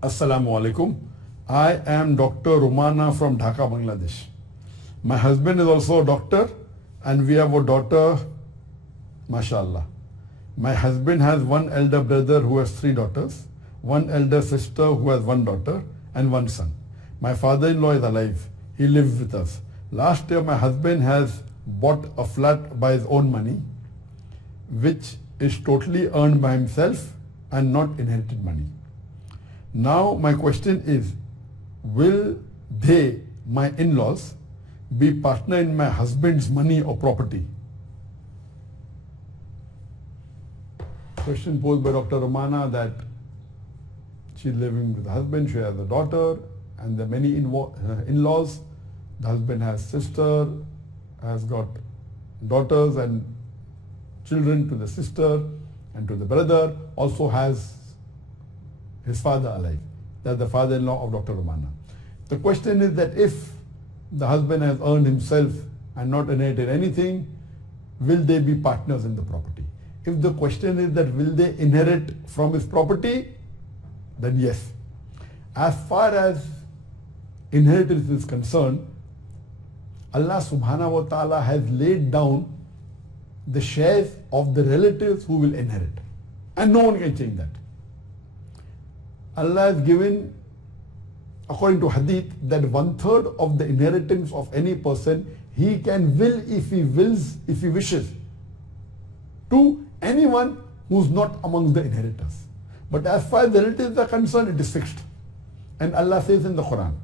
Assalamu alaikum. I am Dr. Rumana from Dhaka, Bangladesh. My husband is also a doctor and we have a daughter, mashallah. My husband has one elder brother who has 3 daughters, one elder sister who has 1 daughter and 1 son. My father-in-law is alive. He lives with us. Last year my husband has bought a flat by his own money, which is totally earned by himself and not inherited money. Now my question is, will they, my in-laws, be partner in my husband's money or property? Question posed by Dr. Romana that she's living with the husband, she has a daughter, and there are many in-laws. The husband has sister, has got daughters and children to the sister and to the brother, also has his father alive. That's the father-in-law of Dr. Romana. The question is that if the husband has earned himself and not inherited anything, will they be partners in the property? If the question is that will they inherit from his property, then yes. As far as inheritance is concerned, Allah subhanahu wa ta'ala has laid down the shares of the relatives who will inherit. And no one can change that. Allah has given, according to hadith, that 1/3 of the inheritance of any person, he can will if he wills, if he wishes, to anyone who's not among the inheritors. But as far as the relatives are concerned, it is fixed. And Allah says in the Quran,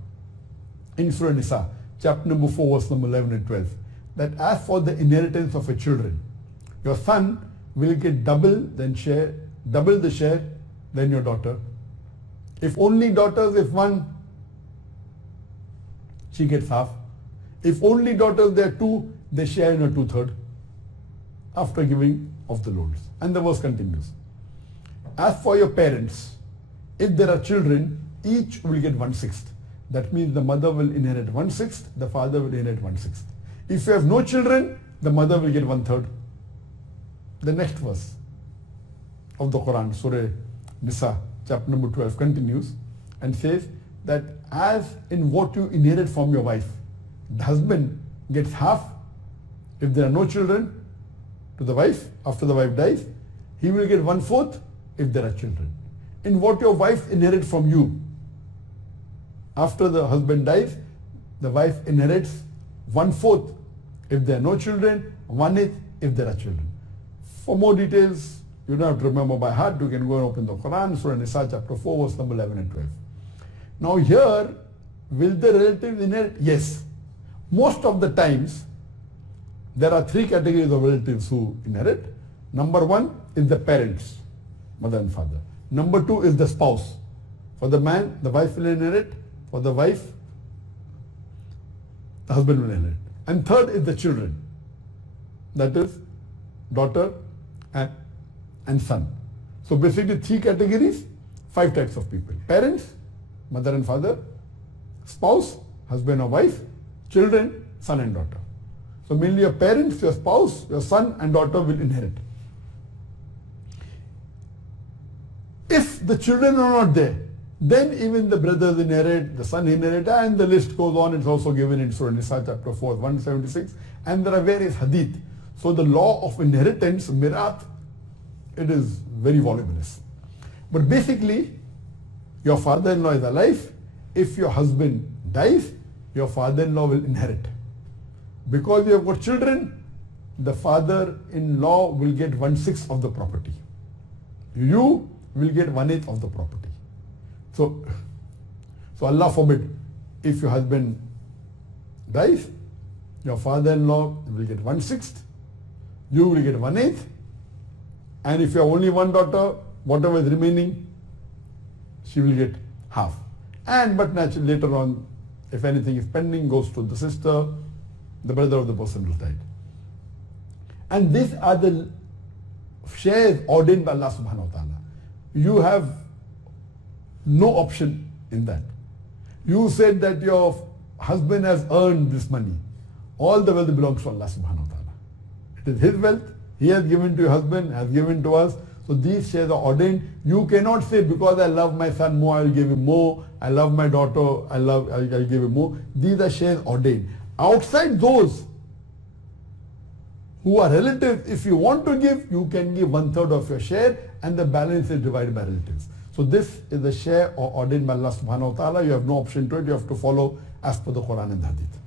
in Surah Nisa, chapter number 4, verse number 11 and 12, that as for the inheritance of your children, your son will get double the share than your daughter. If only daughters, if one, she gets half. If only daughters, there are 2, they share in a 2/3 after giving of the loads. And the verse continues. As for your parents, if there are children, each will get 1/6. That means the mother will inherit 1/6, the father will inherit 1/6. If you have no children, the mother will get 1/3. The next verse of the Quran, Surah Nisa, chapter number 12, continues and says that as in what you inherit from your wife, the husband gets half if there are no children to the wife. After the wife dies, he will get 1/4 if there are children. In what your wife inherits from you, after the husband dies, the wife inherits 1/4 if there are no children, 1/8 if there are children. For more details, you don't have to remember by heart. You can go and open the Quran, Surah Nisa, chapter 4, verse number 11 and 12. Now here, will the relatives inherit? Yes. Most of the times, there are 3 categories of relatives who inherit. Number 1 is the parents, mother and father. Number 2 is the spouse. For the man, the wife will inherit. For the wife, the husband will inherit. And third is the children. That is daughter and son. So basically 3 categories, 5 types of people. Parents, mother and father, spouse, husband or wife, children, son and daughter. So mainly your parents, your spouse, your son and daughter will inherit. If the children are not there, then even the brothers inherit, the son inherit, and the list goes on. It's also given in Surah Nisa chapter 4, 176. And there are various hadith. So the law of inheritance, mirat, it is very voluminous. But basically, your father-in-law is alive. If your husband dies, your father-in-law will inherit. Because you have got children, the father-in-law will get 1/6 of the property. You will get 1/8 of the property. So Allah forbid, if your husband dies, your father-in-law will get 1/6, you will get 1/8, and if you have only one daughter, whatever is remaining, she will get half. But naturally later on, if anything is pending, goes to the sister, the brother of the person who died. And these are the shares ordained by Allah subhanahu wa ta'ala. You have no option in that. You said that your husband has earned this money. All the wealth belongs to Allah subhanahu wa ta'ala. It is his wealth. He has given to your husband, has given to us. So these shares are ordained. You cannot say because I love my son more, I'll give him more. I love my daughter, I'll give him more. These are shares ordained. Outside those who are relatives, if you want to give, you can give 1/3 of your share and the balance is divided by relatives. So this is the share ordained by Allah subhanahu wa ta'ala. You have no option to it. You have to follow as per the Quran and the Hadith.